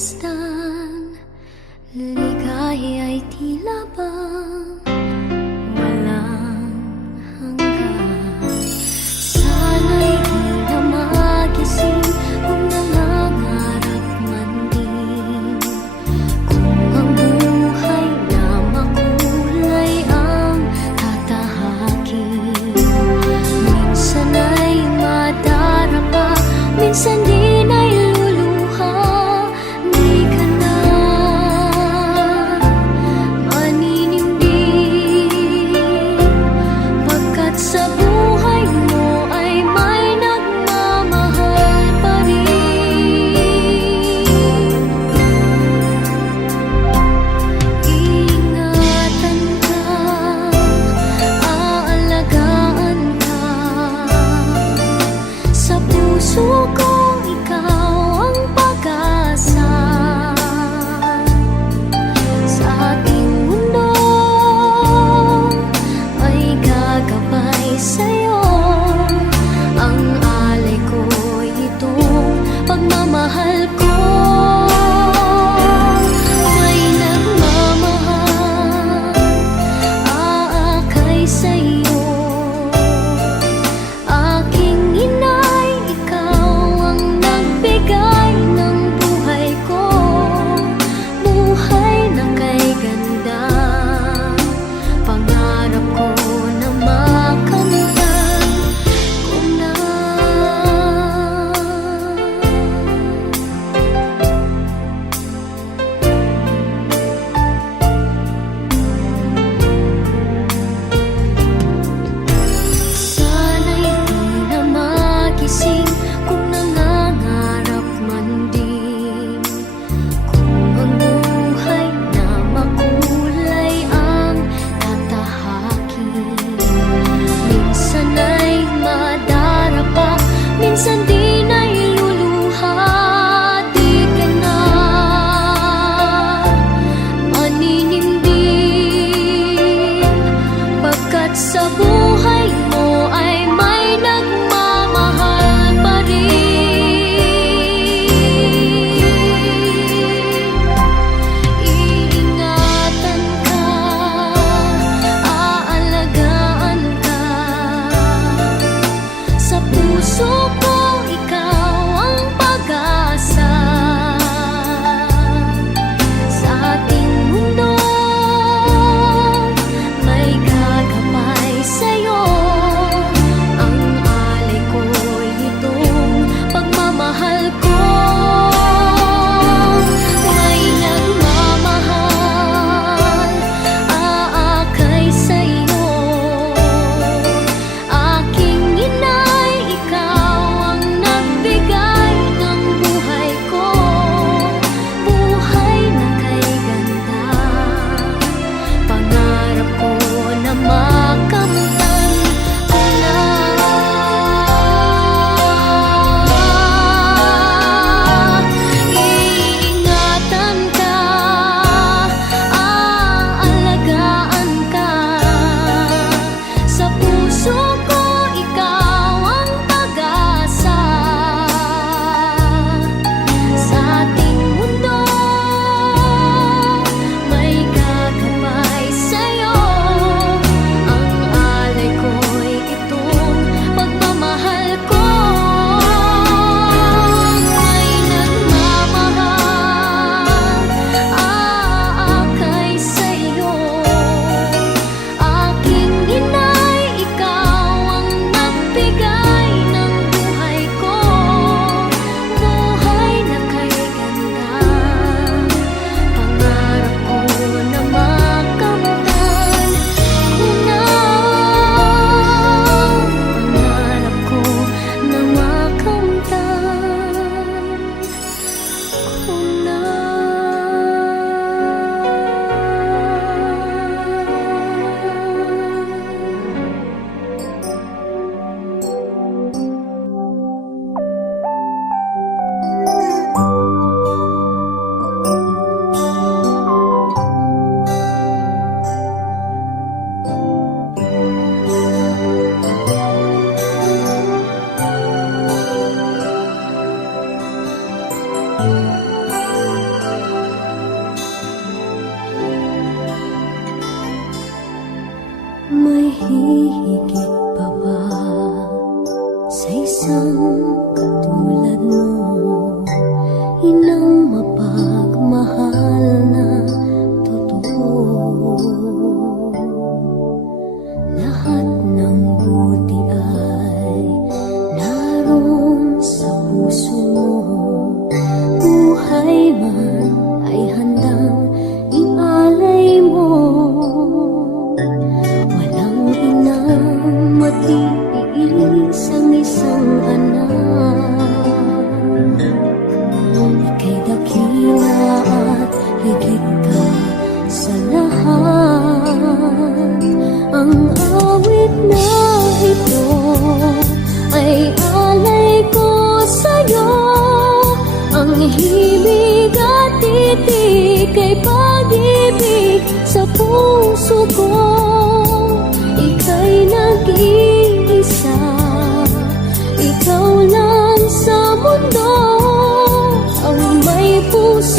pagmasdan, ligaya'y tila bang walang hanggan. Sana'y di na magising kung nangangarap man din, kung ang buhay na makulay ang tatahakin. Minsan ay madarapa, minsan din ay luluha. Di ka na maninindig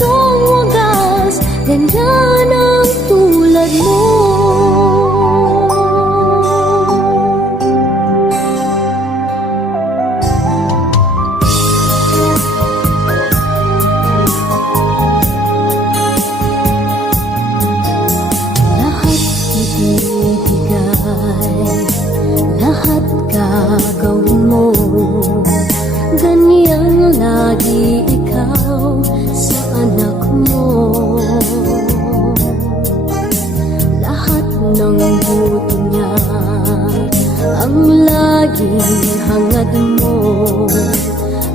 pusong wagas, ganyan ang tulad mo. Lahat ibibigay, lahat gagawin mo, ganyan lagi ikaw sa anak mo. Lahat ng buto niya ang laging hangad mo,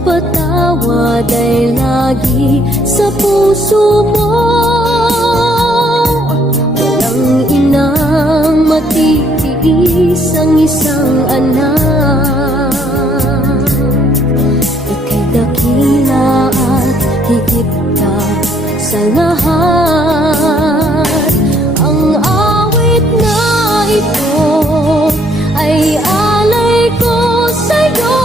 patawad ay lagi sa puso mo. Walang inang matitiis ang isang anak, ika'y dakila at higit ka sa lahat. Ang awit na ito ay alay ko sa'yo,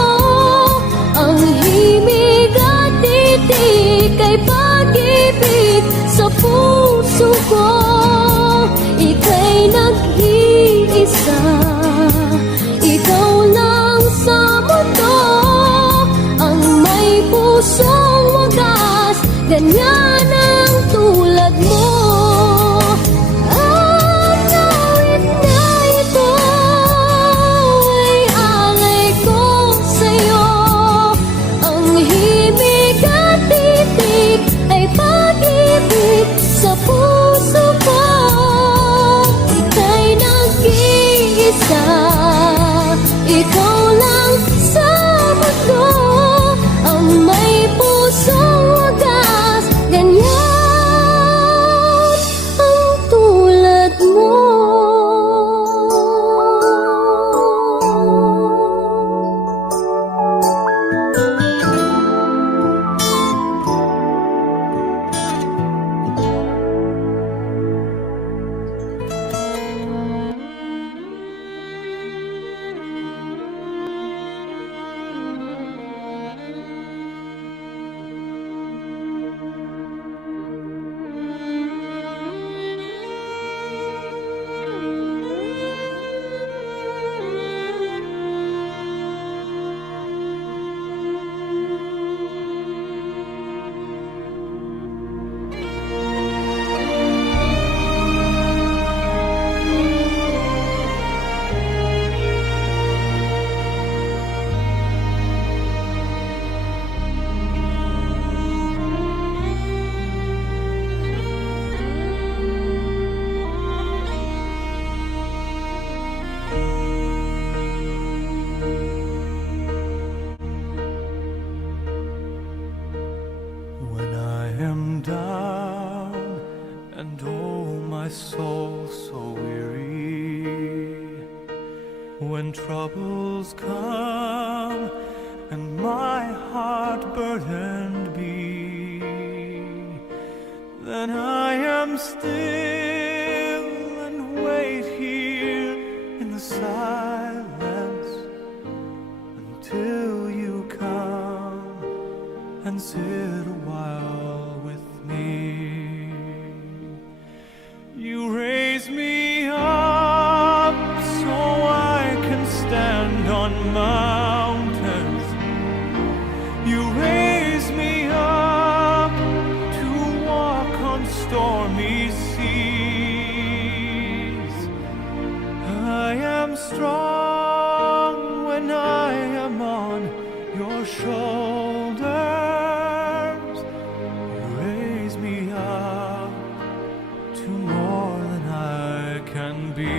ang himig at titik ay pag-ibig sa puso ko. Ika'y nag-iisa, ikaw lang sa mundo, ang may pusong wagas, ganyan ang tulad mo. Ang awit na ito ay alay ko sa'yo, ang himig at titik ay pag-ibig sa puso ko. Ika'y nag-iisa, ikaw lang sa mundo, ang may pusong wagas, ganyan ang tulad mo. When I am down and oh my soul so weary, when troubles come and my heart burdened be, then I am still and wait here in the silence until you come and sit a while with me. You raise me up so I can stand on mountains. You raise me up to walk on stormy seas. I am strong when I am on your shoulders. You raise me up to more than I can be.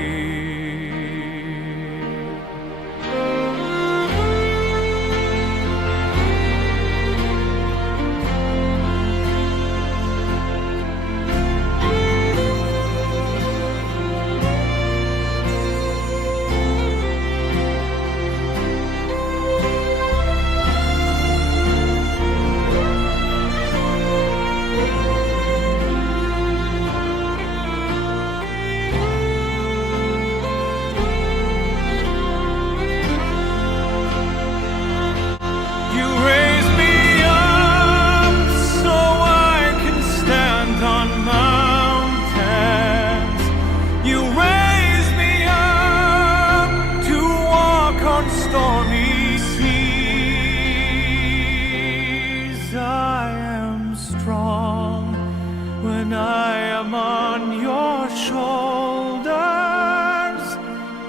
when I am on your shoulders.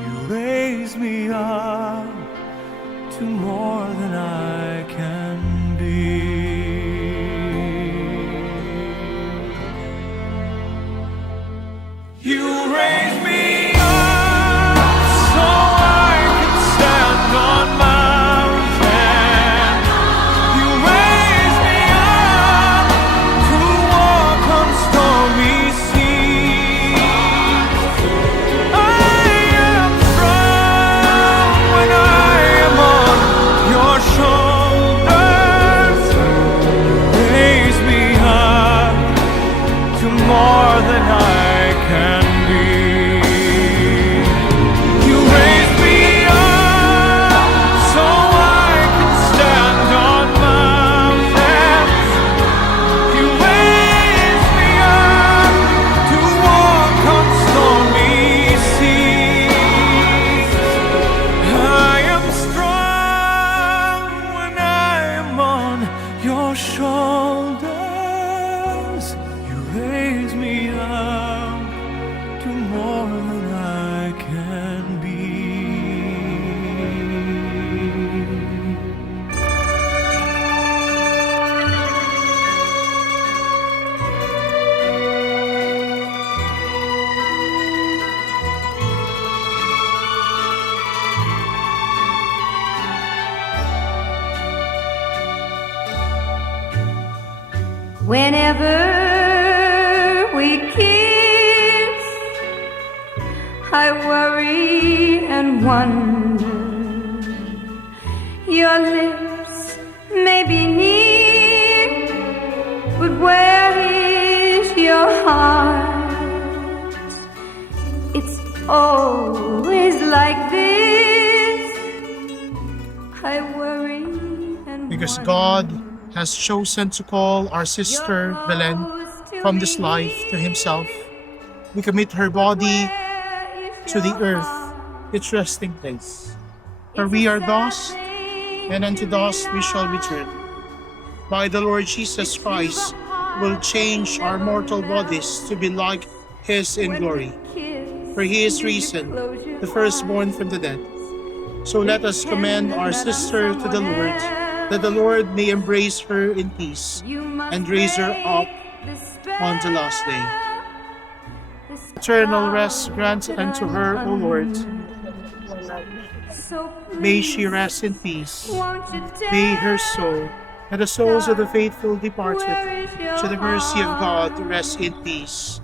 You raise me up to more than I can be. You raise me up so I can stand on mountains. You raise me up to walk on stormy seas. I am strong when I am on your shoulders. Raise me up to more than I can be. You raise me up so I can stand on mountains. You raise me up to walk on stormy seas. I am strong when I am on your shoulders. You raise me up to more than I can be. Whenever we kiss, I worry and wonder. Your lips may be near, but where is your heart? It's always like this. I worry and Because wonder. God has chosen to call our sister Belen from this life to Himself, we commit her body to the earth, its resting place. For we are dust, and unto dust we shall return. By the Lord Jesus Christ will change our mortal bodies to be like His in glory. For He is risen, the firstborn from the dead. So let us commend our sister to the Lord, that the Lord may embrace her in peace and raise her up on the last day. Eternal rest grant unto her, O Lord. May she rest in peace. May her soul and the souls of the faithful departed to the mercy of God rest in peace.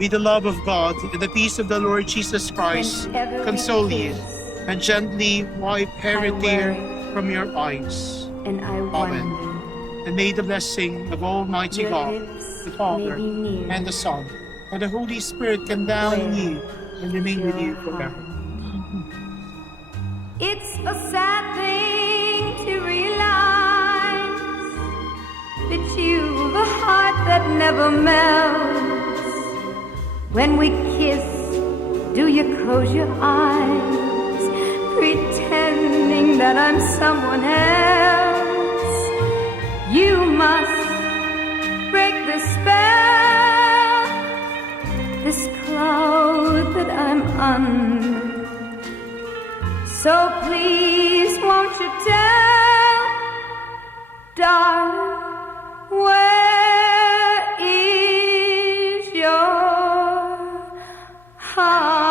May the love of God and the peace of the Lord Jesus Christ console you and gently wipe every tear from your eyes. And I Amen. wonder And may the blessing of Almighty your God, lips the Father, may be near. and the Son, and the Holy Spirit come down on you and remain with you forever. It's a sad thing to realize that you've a heart that never melts. When we kiss, do you close your eyes, pretending that I'm someone else? You must break the spell, this cloud that I'm under. So please won't you tell, darling, where is your heart?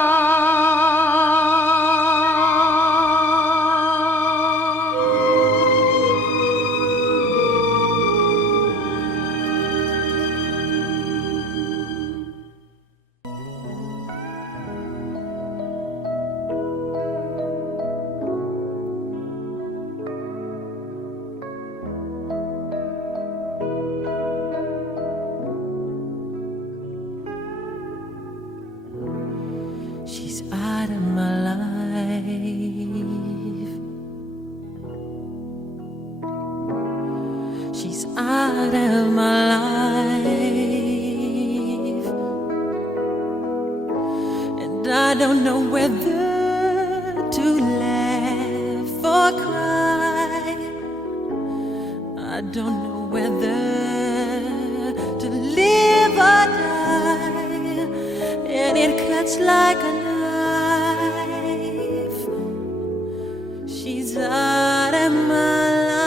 She's out of my life. She's out of my life. And I don't know whether to laugh or cry. I don't know whether to live it's like a knife. She's out of my life.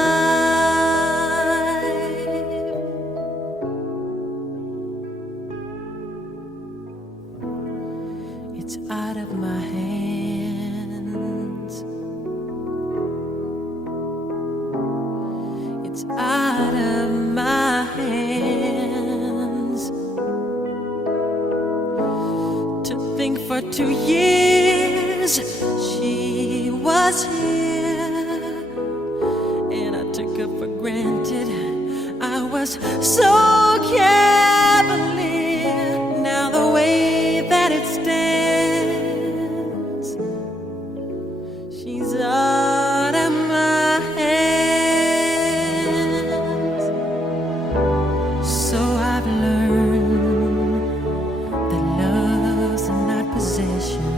It's out of my hands. It's out of my hands. To think for 2 years she was here, and I took her for granted. I was so cavalier. Now the way that it stands, she's out of my hands. So I've learned that love's not possession.